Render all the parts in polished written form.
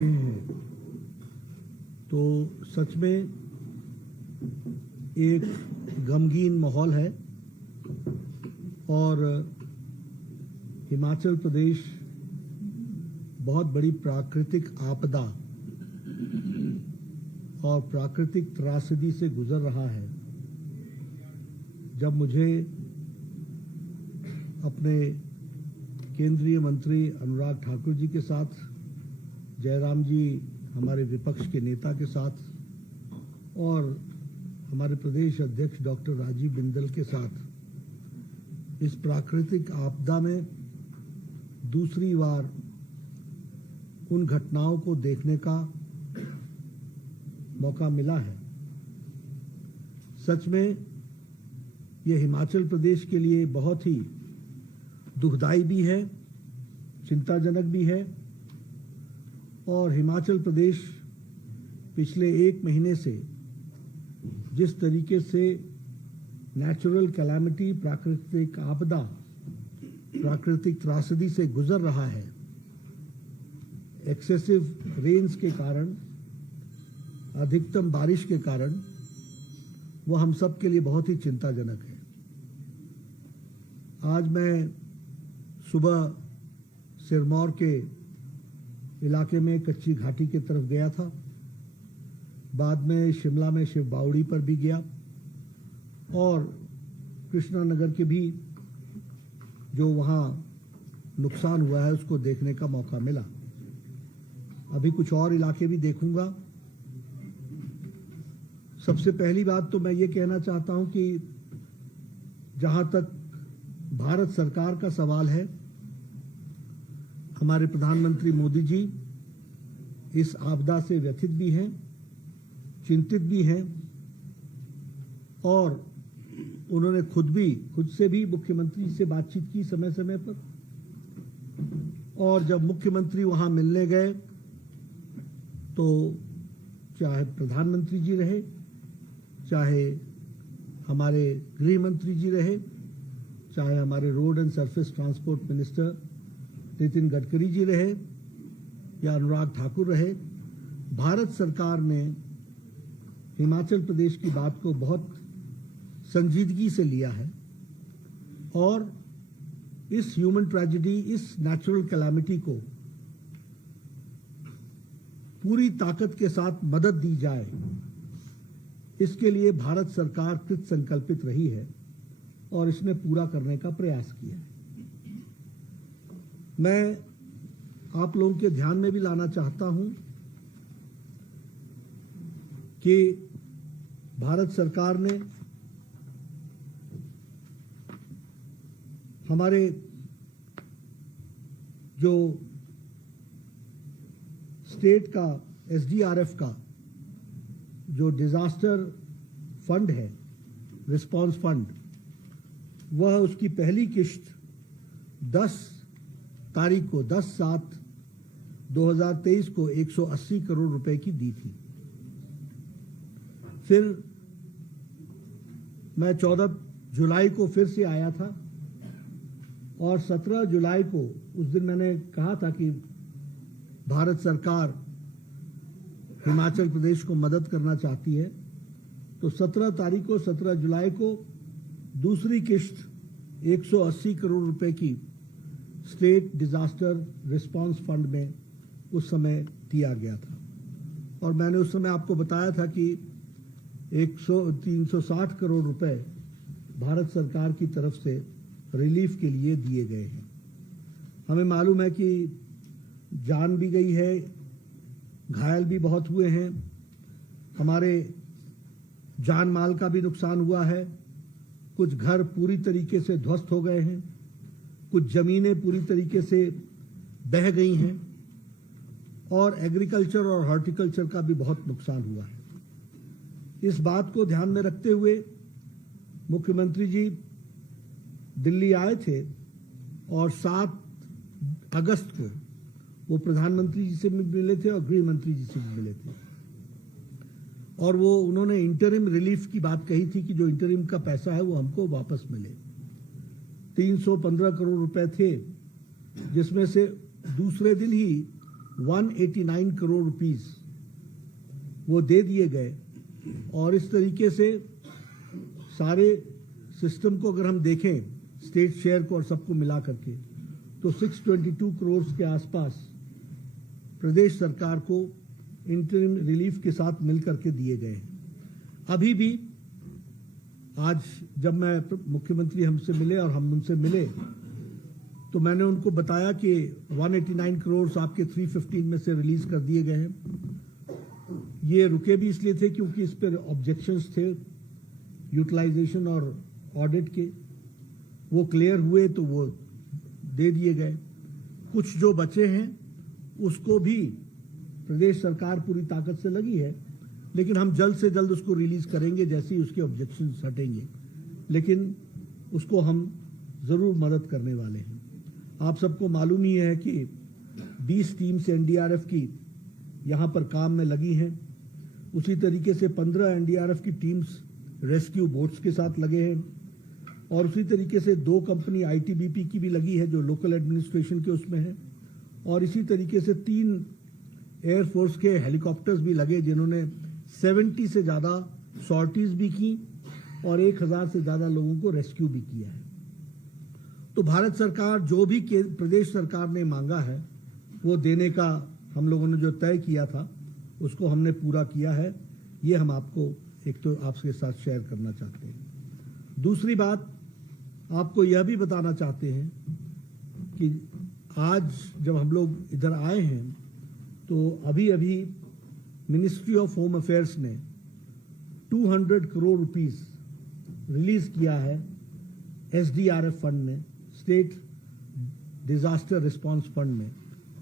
तो सच में एक गमगीन माहौल है और हिमाचल प्रदेश बहुत बड़ी प्राकृतिक आपदा और प्राकृतिक त्रासदी से गुजर रहा है। जब मुझे अपने केंद्रीय मंत्री अनुराग ठाकुर जी के साथ, जयराम जी हमारे विपक्ष के नेता के साथ और हमारे प्रदेश अध्यक्ष डॉक्टर राजीव बिंदल के साथ इस प्राकृतिक आपदा में दूसरी बार उन घटनाओं को देखने का मौका मिला है, सच में यह हिमाचल प्रदेश के लिए बहुत ही दुखदाई भी है, चिंताजनक भी है। और हिमाचल प्रदेश पिछले एक महीने से जिस तरीके से नेचुरल कैलामिटी, प्राकृतिक आपदा, प्राकृतिक त्रासदी से गुजर रहा है, एक्सेसिव रेन्स के कारण, अधिकतम बारिश के कारण, वो हम सब के लिए बहुत ही चिंताजनक है। आज मैं सुबह सिरमौर के इलाके में कच्ची घाटी की तरफ गया था, बाद में शिमला में शिव बावड़ी पर भी गया और कृष्णा नगर के भी जो वहाँ नुकसान हुआ है उसको देखने का मौका मिला। अभी कुछ और इलाके भी देखूंगा। सबसे पहली बात तो मैं ये कहना चाहता हूं कि जहां तक भारत सरकार का सवाल है, हमारे प्रधानमंत्री मोदी जी इस आपदा से व्यथित भी हैं, चिंतित भी हैं और उन्होंने खुद से भी मुख्यमंत्री से बातचीत की समय समय पर। और जब मुख्यमंत्री वहां मिलने गए तो चाहे प्रधानमंत्री जी रहे, चाहे हमारे गृह मंत्री जी रहे, चाहे हमारे road and surface transport minister Nitin Gadkari ji रहे या अनुराग ठाकुर रहे, भारत सरकार ने हिमाचल प्रदेश की बात को बहुत संजीदगी से लिया है और इस ह्यूमन ट्रेजेडी, इस नेचुरल कैलामिटी को पूरी ताकत के साथ मदद दी जाए, इसके लिए भारत सरकार कृत संकल्पित रही है और इसने पूरा करने का प्रयास किया है। मैं आप लोगों के ध्यान में भी लाना चाहता हूं कि भारत सरकार ने हमारे जो स्टेट का एसडीआरएफ का जो डिजास्टर फंड है, रिस्पांस फंड, वह उसकी पहली किश्त 10/7/2023 को 180 करोड़ रुपए की दी थी। फिर मैं 14 जुलाई को फिर से आया था और 17 जुलाई को, उस दिन मैंने कहा था कि भारत सरकार हिमाचल प्रदेश को मदद करना चाहती है, तो 17 जुलाई को दूसरी किश्त 180 करोड़ रुपए की स्टेट डिजास्टर रिस्पांस फंड में उस समय दिया गया था। और मैंने उस समय आपको बताया था कि 360 करोड़ रुपए भारत सरकार की तरफ से रिलीफ के लिए दिए गए हैं। हमें मालूम है कि जान भी गई है, घायल भी बहुत हुए हैं, हमारे जान माल का भी नुकसान हुआ है, कुछ घर पूरी तरीके से ध्वस्त हो गए हैं, कुछ जमीनें पूरी तरीके से बह गई हैं और एग्रीकल्चर और हॉर्टिकल्चर का भी बहुत नुकसान हुआ है। इस बात को ध्यान में रखते हुए मुख्यमंत्री जी दिल्ली आए थे और 7 अगस्त को वो प्रधानमंत्री जी से भी मिले थे और गृह मंत्री जी से भी मिले थे और वो उन्होंने इंटरिम रिलीफ की बात कही थी कि जो इंटरिम का पैसा है वो हमको वापस मिले। 315 करोड़ रुपए थे, जिसमें से दूसरे दिन ही 189 करोड़ रुपीस वो दे दिए गए। और इस तरीके से सारे सिस्टम को अगर हम देखें, स्टेट शेयर को और सबको मिला करके, तो 622 करोड़ के आसपास प्रदेश सरकार को इंटरिम रिलीफ के साथ मिलकर के दिए गए हैं। अभी भी आज जब मैं मुख्यमंत्री हमसे मिले और हम उनसे मिले तो मैंने उनको बताया कि 189 करोड़ आपके 315 में से रिलीज कर दिए गए हैं। ये रुके भी इसलिए थे क्योंकि इस पर ऑब्जेक्शंस थे यूटिलाइजेशन और ऑडिट के, वो क्लियर हुए तो वो दे दिए गए। कुछ जो बचे हैं उसको भी प्रदेश सरकार पूरी ताकत से लगी है, लेकिन हम जल्द से जल्द उसको रिलीज करेंगे जैसे ही उसके ऑब्जेक्शन हटेंगे, लेकिन उसको हम जरूर मदद करने वाले हैं। आप सबको मालूम ही है कि 20 टीम्स एनडीआरएफ की यहाँ पर काम में लगी हैं। उसी तरीके से 15 एनडीआरएफ की टीम्स रेस्क्यू बोट्स के साथ लगे हैं और उसी तरीके से 2 कंपनी आईटीबीपी की भी लगी है जो लोकल एडमिनिस्ट्रेशन के उसमें है, और इसी तरीके से 3 एयरफोर्स के हेलीकॉप्टर्स भी लगे जिन्होंने 70 से ज़्यादा सॉर्टीज भी की और 1000 से ज़्यादा लोगों को रेस्क्यू भी किया है। तो भारत सरकार जो भी प्रदेश सरकार ने मांगा है वो देने का हम लोगों ने जो तय किया था उसको हमने पूरा किया है। ये हम आपको एक तो आपके साथ शेयर करना चाहते हैं। दूसरी बात आपको यह भी बताना चाहते हैं कि आज जब हम लोग इधर आए हैं तो अभी अभी मिनिस्ट्री ऑफ होम अफेयर्स ने 200 करोड़ रुपीस रिलीज किया है एसडीआरएफ फंड में, स्टेट डिजास्टर रिस्पांस फंड में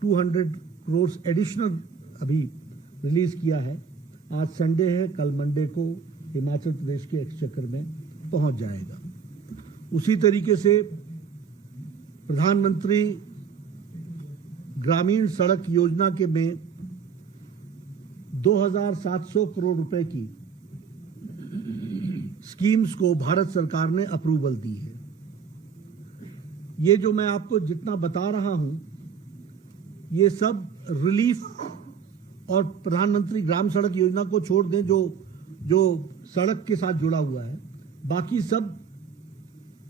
200 करोड़ एडिशनल अभी रिलीज किया है। आज संडे है, कल मंडे को हिमाचल प्रदेश के एक्सचेकर में पहुंच जाएगा। उसी तरीके से प्रधानमंत्री ग्रामीण सड़क योजना के में 2700 करोड़ रुपए की स्कीम्स को भारत सरकार ने अप्रूवल दी है। ये जो मैं आपको जितना बता रहा हूं ये सब रिलीफ और प्रधानमंत्री ग्राम सड़क योजना को छोड़ दें जो सड़क के साथ जुड़ा हुआ है, बाकी सब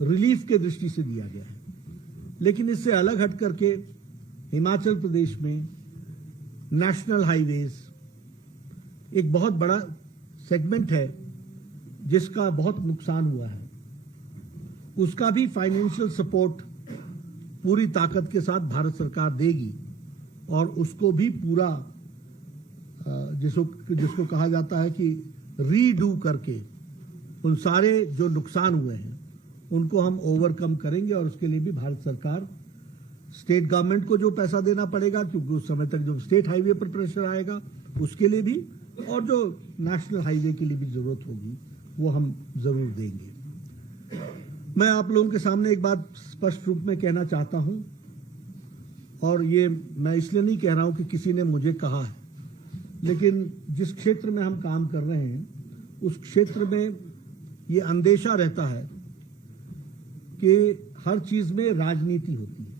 रिलीफ के दृष्टि से दिया गया है। लेकिन इससे अलग हट करके हिमाचल प्रदेश में नेशनल हाईवेज एक बहुत बड़ा सेगमेंट है जिसका बहुत नुकसान हुआ है, उसका भी फाइनेंशियल सपोर्ट पूरी ताकत के साथ भारत सरकार देगी और उसको भी पूरा जिसको कहा जाता है कि रीडू करके उन सारे जो नुकसान हुए हैं उनको हम ओवरकम करेंगे। और उसके लिए भी भारत सरकार स्टेट गवर्नमेंट को जो पैसा देना पड़ेगा क्योंकि उस समय तक जो स्टेट हाईवे पर प्रेशर आएगा उसके लिए भी, और जो नेशनल हाईवे के लिए भी जरूरत होगी वो हम जरूर देंगे। मैं आप लोगों के सामने एक बात स्पष्ट रूप में कहना चाहता हूं, और ये मैं इसलिए नहीं कह रहा हूं कि किसी ने मुझे कहा है, लेकिन जिस क्षेत्र में हम काम कर रहे हैं उस क्षेत्र में ये अंदेशा रहता है कि हर चीज में राजनीति होती है।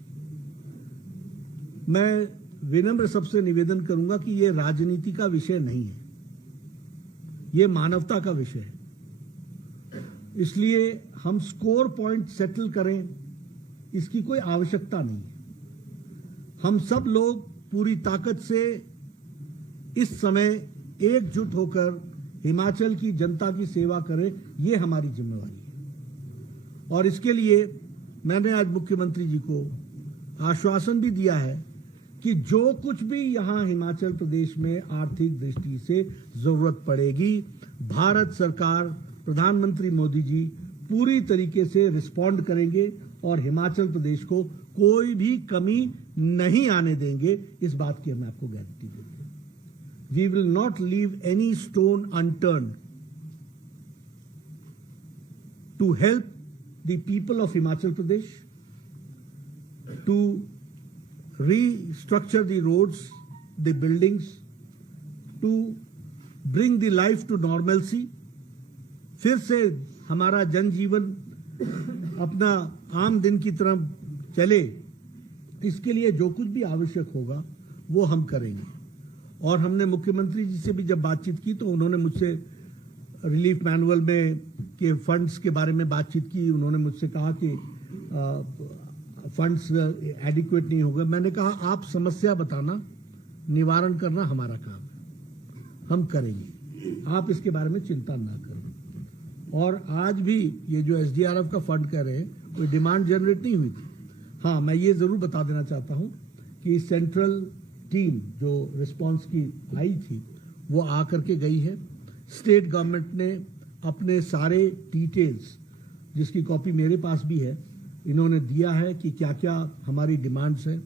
मैं विनम्र सबसे निवेदन करूंगा कि ये राजनीति का विषय नहीं है, ये मानवता का विषय है। इसलिए हम स्कोर पॉइंट सेटल करें इसकी कोई आवश्यकता नहीं है। हम सब लोग पूरी ताकत से इस समय एकजुट होकर हिमाचल की जनता की सेवा करें, ये हमारी जिम्मेवारी है। और इसके लिए मैंने आज मुख्यमंत्री जी को आश्वासन भी दिया है कि जो कुछ भी यहां हिमाचल प्रदेश में आर्थिक दृष्टि से जरूरत पड़ेगी, भारत सरकार, प्रधानमंत्री मोदी जी पूरी तरीके से रिस्पॉन्ड करेंगे और हिमाचल प्रदेश को कोई भी कमी नहीं आने देंगे। इस बात की हम आपको गारंटी देंगे। We will not leave any stone unturned to help the people of Himachal Pradesh, to restructure the roads, the buildings, to bring the life to normalcy. फिर से हमारा जनजीवन अपना आम दिन की तरह चले, इसके लिए जो कुछ भी आवश्यक होगा वो हम करेंगे। और हमने मुख्यमंत्री जी से भी जब बातचीत की तो उन्होंने मुझसे रिलीफ मैनुअल में के फंड्स के बारे में बातचीत की। उन्होंने मुझसे कहा कि फंड्स एडिक्वेट नहीं होगा। मैंने कहा आप समस्या बताना, निवारण करना हमारा काम है, हम करेंगे, आप इसके बारे में चिंता ना करें। और आज भी ये जो SDRF का फंड कह रहे हैं, कोई डिमांड जनरेट नहीं हुई थी। हाँ, मैं ये जरूर बता देना चाहता हूँ कि सेंट्रल टीम जो रिस्पांस की आई थी वो आकर के गई है। स्टेट गवर्नमेंट ने अपने सारे डिटेल्स, जिसकी कॉपी मेरे पास भी है, इन्होंने दिया है कि क्या क्या हमारी डिमांड्स हैं।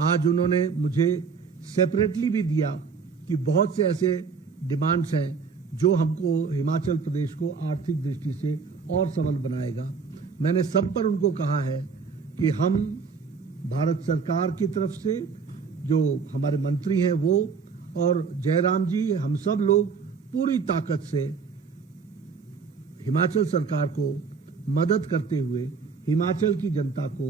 आज उन्होंने मुझे सेपरेटली भी दिया कि बहुत से ऐसे डिमांड्स हैं जो हमको हिमाचल प्रदेश को आर्थिक दृष्टि से और सबल बनाएगा। मैंने सब पर उनको कहा है कि हम भारत सरकार की तरफ से जो हमारे मंत्री हैं वो और जयराम जी, हम सब लोग पूरी ताकत से हिमाचल सरकार को मदद करते हुए हिमाचल की जनता को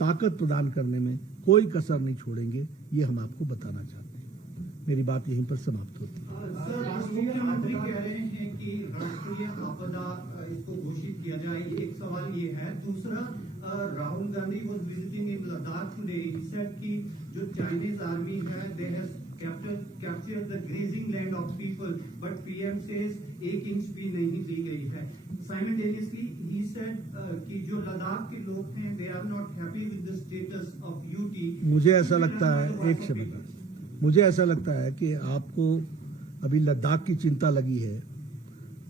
ताकत प्रदान करने में कोई कसर नहीं छोड़ेंगे। ये हम आपको बताना चाहते हैं। मेरी बात यहीं पर समाप्त होती है। सर, मुख्यमंत्री कह रहे हैं कि राष्ट्रीय आपदा इसको घोषित किया जाए, एक सवाल ये है। दूसरा, Rahul Gandhi was visiting in Ladakh today. He said कि जो चाइनीज आर्मी है they have captured the grazing land of people, but PM says 1 inch भी नहीं ली गई है। साइमल्टेनियसली ही सेड कि जो लद्दाख के लोग हैं they are not happy with the status of UT. मुझे ऐसा लगता है, एक सेकंड, मुझे ऐसा लगता है कि आपको अभी लद्दाख की चिंता लगी है।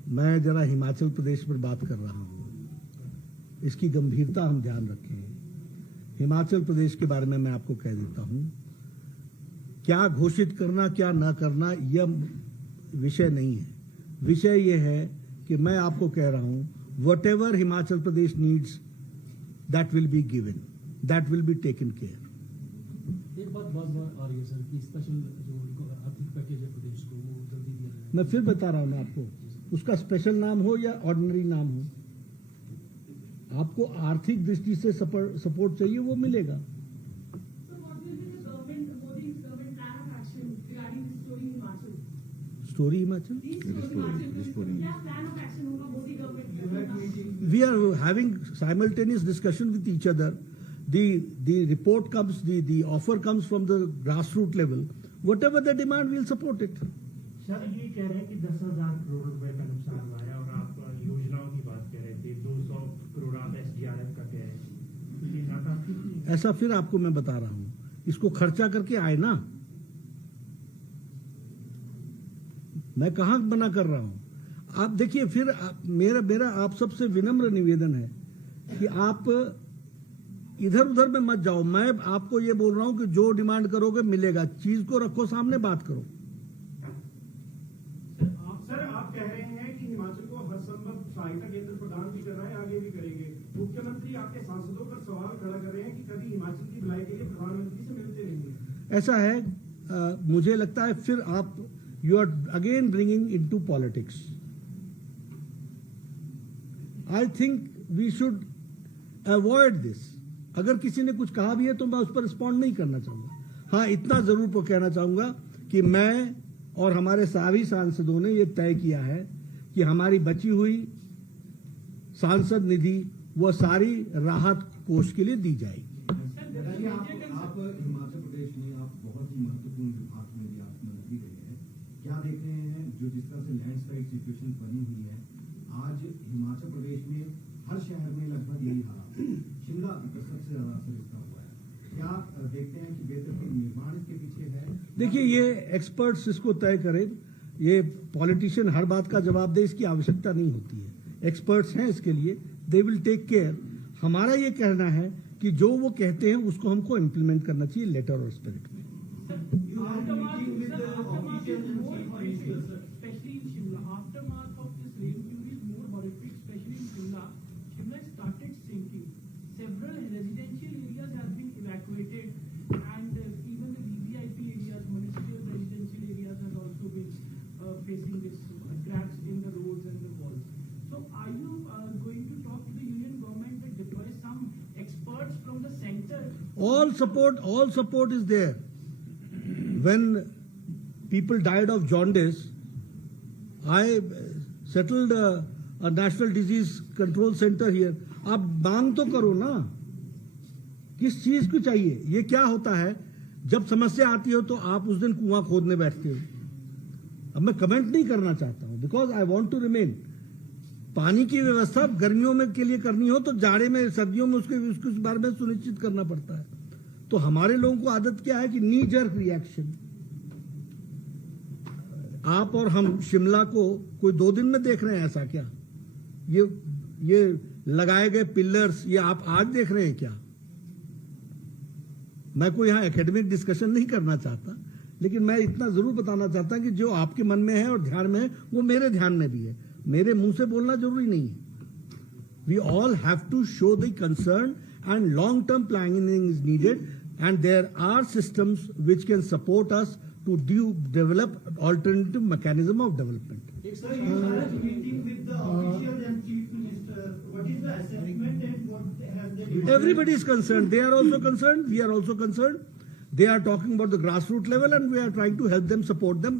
मैं जरा हिमाचल प्रदेश पर बात कर रहा हूँ, इसकी गंभीरता हम ध्यान रखें। हिमाचल प्रदेश के बारे में मैं आपको कह देता हूँ, क्या घोषित करना क्या ना करना यह विषय नहीं है। विषय यह है कि मैं आपको कह रहा हूँ, what ever Himachal Pradesh needs that will be given, that will be taken care. एक बात बार आ रही है सर कि स्पेशल जो आर्थिक पैकेज है प्रदेश को वो जल्दी दिया जाए। मैं फिर बता रहा हूँ ना आपको, उसका स्पेशल नाम हो या ऑर्डिनरी नाम हो, आपको आर्थिक दृष्टि से सपोर्ट चाहिए वो मिलेगा। Story Himachal, we are having simultaneous discussion with each other. The report comes, the offer comes from the grassroots level. Whatever the demand, we'll support it. Sir ये कह रहे हैं कि 10,000 करोड़ रुपए का नुकसान हुआ है और आप योजनाओं की बात कर रहे थे, 200 करोड़ आप SDRF का कह रहे हैं, ये नाकाफी नहीं है? ऐसा फिर आपको मैं बता रहा हूं, इसको खर्चा करके आए ना, मैं कहां मना कर रहा हूं। आप देखिए, फिर मेरा आप सबसे विनम्र निवेदन है कि आप इधर उधर में मत जाओ। मैं आपको ये बोल रहा हूं कि जो डिमांड करोगे मिलेगा, चीज को रखो सामने, बात करो। सर आप कह रहे हैं कि हिमाचल को हर संभव सहायता केंद्र प्रदान भी कर रहा है, आगे भी करेंगे। मुख्यमंत्री आपके सांसदों पर सवाल खड़ा कर रहे हैं कि कभी हिमाचल की भलाई के लिए प्रधानमंत्री से मिलते नहीं है। ऐसा है, मुझे लगता है फिर आप you are again bringing into politics. I think we should avoid this. अगर किसी ने कुछ कहा भी है तो मैं उस पर रिस्पॉन्ड नहीं करना चाहूंगा। हाँ, इतना जरूर कहना चाहूंगा कि मैं और हमारे सभी सांसदों ने यह तय किया है कि हमारी बची हुई सांसद निधि वो सारी राहत कोष के लिए दी जाएगी। आप हिमाचल प्रदेश में आप बहुत ही महत्वपूर्ण विभाग में भी आप मंत्री रहे हैं, क्या देख रहे हैं जो जिस तरह से लैंडस्लाइड सिचुएशन बनी हुई है आज हिमाचल प्रदेश में, हर शहर में लगभग यही हालात है, शिमला सबसे ज्यादा असर इसका हुआ है, क्या देखते हैं कि बेहतर निर्माण इसके पीछे है? देखिए, ये एक्सपर्ट्स इसको तय करें, ये पॉलिटिशियन हर बात का जवाब दे, इसकी आवश्यकता नहीं होती है। एक्सपर्ट्स हैं इसके लिए, दे विल टेक केयर। हमारा ये कहना है कि जो वो कहते हैं उसको हमको इम्प्लीमेंट करना चाहिए लेटर और स्पिरिट में। facing this cracks in the roads and the walls. So are you going to talk to the union government that deploy some experts from the center? All support is there. when people died of jaundice, I settled a national disease control center here. आप मांग तो करो ना, किस चीज को चाहिए? ये क्या होता है, जब समस्या आती हो तो आप उस दिन कुआं खोदने बैठते हो. अब मैं कमेंट नहीं करना चाहता हूं, because I want to remain. पानी की व्यवस्था गर्मियों में के लिए करनी हो तो जाड़े में, सर्दियों में उसके बारे में सुनिश्चित करना पड़ता है. तो हमारे लोगों को आदत क्या है कि नी जर्क रिएक्शन. आप और हम शिमला को कोई 2 दिन में देख रहे हैं ऐसा क्या? ये लगाए गए पिलर्स ये आप आज देख रहे हैं क्या? मैं कोई यहां एकेडमिक डिस्कशन नहीं करना चाहता, लेकिन मैं इतना जरूर बताना चाहता हूं कि जो आपके मन में है और ध्यान में है वो मेरे ध्यान में भी है. मेरे मुंह से बोलना जरूरी नहीं है. We all have to show the concern and long term planning is needed and there are systems which can support us to develop alternative mechanism of development. Sir, you are meeting with the officials and chief minister. What is the assessment and what have they? Everybody is concerned. They are also concerned. We are also concerned. They are talking about the grassroots level and we are trying to help them, support them.